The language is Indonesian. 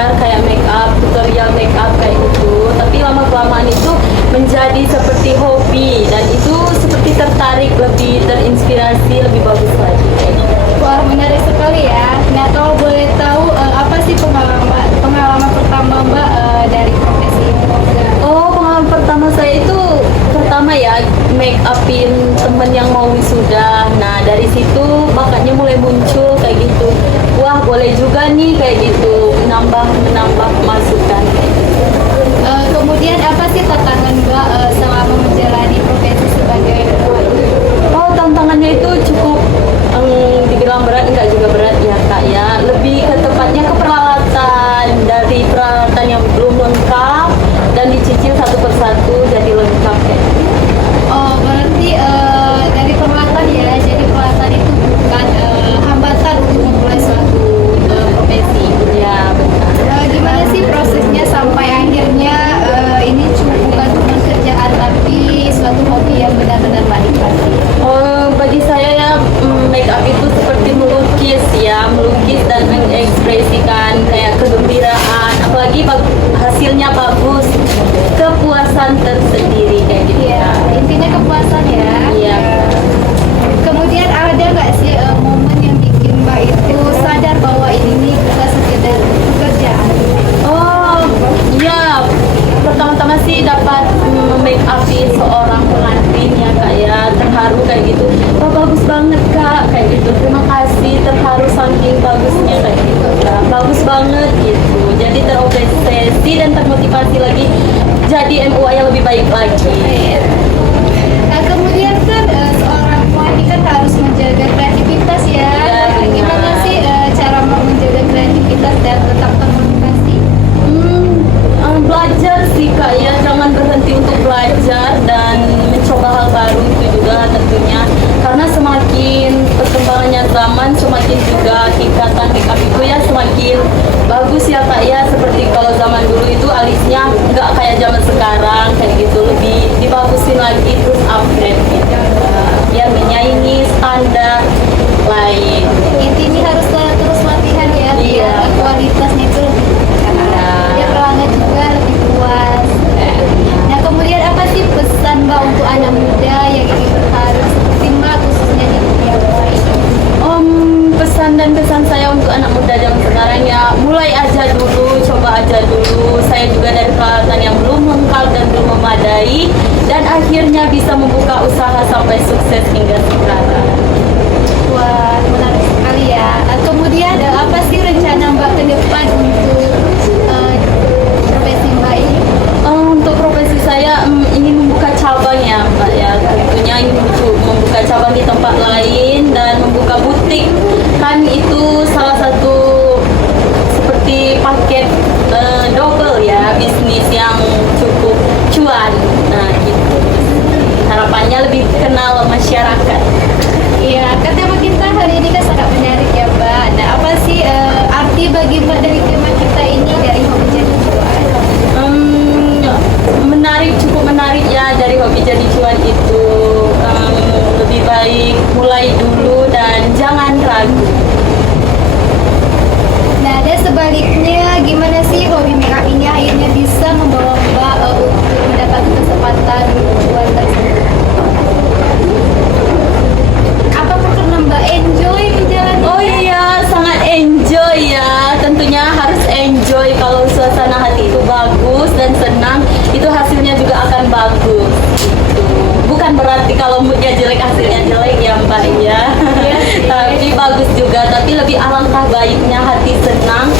belajar kayak make up, tutorial make up kayak gitu. Tapi lama kelamaan itu menjadi seperti hobi dan itu seperti tertarik, lebih terinspirasi, lebih bagus lagi kayak gitu. Wah, menarik sekali ya. Nah, kalau boleh tahu apa sih pengalaman pertama Mbak dari profesi ini? Oh, pengalaman pertama saya itu pertama ya make upin temen yang mau wisuda. Nah, dari situ bakatnya mulai muncul kayak gitu. Wah, boleh juga nih kayak gitu, menambah masukan kayak gitu. Kemudian apa sih tantangan Mbak selama menjalani profesi sebagai Oh, tantangannya itu cukup dibilang berat, enggak juga berat ya Kak ya. Lebih ke tepatnya ke peralatan, dari peralatan yang belum lengkap dan dicicil satu persatu jadi lengkap kayak gitu. Oh, berarti dari peralatan ya. Jadi peralatan itu bukan hambatan untuk memulai suatu profesi. Ya, benar. Gimana sih prosesnya sampai akhirnya ini bukan cuma kerjaan tapi suatu hobi yang benar-benar Mbak nikmati? Oh, bagi saya ya make up itu seperti melukis ya, melukis dan mengekspresikan kayak kegembiraan, apalagi hasilnya bagus, kepuasan tersendiri kayak gitu. Iya, intinya kepuasan ya. Iya. Kemudian ada nggak sih momen yang bikin Mbak itu sadar bahwa ini nih bukan sekedar pekerjaan? Oh, iya. Pertama-tama sih dapat make upin seorang pengantin ya Kak ya, terharu kayak gitu. Wah, bagus banget Kak kayak gitu. Terima kasih, terharu saking bagusnya kayak gitu Kak. Bagus banget gitu. Jadi terobsesi dan termotivasi lagi jadi MUA yang lebih baik lagi. Nah, kemudian kan seorang wanita kan harus menjaga kreativitas ya. Ya, Nah, gimana benar. sih cara menjaga kreativitas dan tetap termotivasi? Belajar sih Kak ya, jangan berhenti untuk belajar dan mencoba hal baru itu juga tentunya, karena semakin perkembangannya zaman semakin juga tingkatan make up itu ya semakin bagus ya Kak ya. Seperti kalau zaman dulu itu alisnya nggak kayak zaman sekarang kayak gitu, lebih dibagusin lagi terus upgrade gitu biar menyaingi standar lain. Intinya harus terus latihan ya, Iya. biar kualitasnya itu lebih biar pelanggan juga lebih puas. Nah, kemudian apa sih pesan Mbak untuk anak muda yang ingin berkarir seperti Mbak khususnya di dunia MUA ini? Pesan dan kesan saya untuk anak muda zaman sekarang ya, mulai aja dulu, coba aja dulu. Saya juga dari peralatan yang belum lengkap dan belum memadai, dan akhirnya bisa membuka usaha sampai sukses hingga sekarang. Wah, menarik sekali ya. Kemudian apa sih rencana Mbak ke depan untuk profesi Mbak ini? Untuk profesi saya ingin membuka cabang ya Mbak ya, tentunya ingin membuka cabang di tempat lain dan membuka butik. Kan itu salah satu seperti paket double ya, bisnis yang cukup cuan. Nah gitu, harapannya lebih kenal masyarakat. Iya, kan tema kita hari ini kan sangat menarik ya Mbak. Nah, apa sih arti bagi Mbak dari tema kita ini dari hobi jadi cuan? Menarik, cukup menarik ya. Dari hobi jadi cuan itu lebih baik mulai dulu dan jangan ragu. Nah, dan sebaliknya gimana sih hobi makeup ini akhirnya bisa membawa Mbak untuk mendapatkan kesempatan cuan tersebut? Apakah karena Mbak enjoy menjalani? Oh iya, sangat enjoy ya. Tentunya harus enjoy. Kalau suasana hati itu bagus dan senang, itu hasilnya juga akan bagus. Gitu. Bukan berarti kalau moodnya jelek hasilnya jelek ya Mbak ya. Iya sih. Tapi bagus juga. Tapi lebih alangkah baiknya hati senang,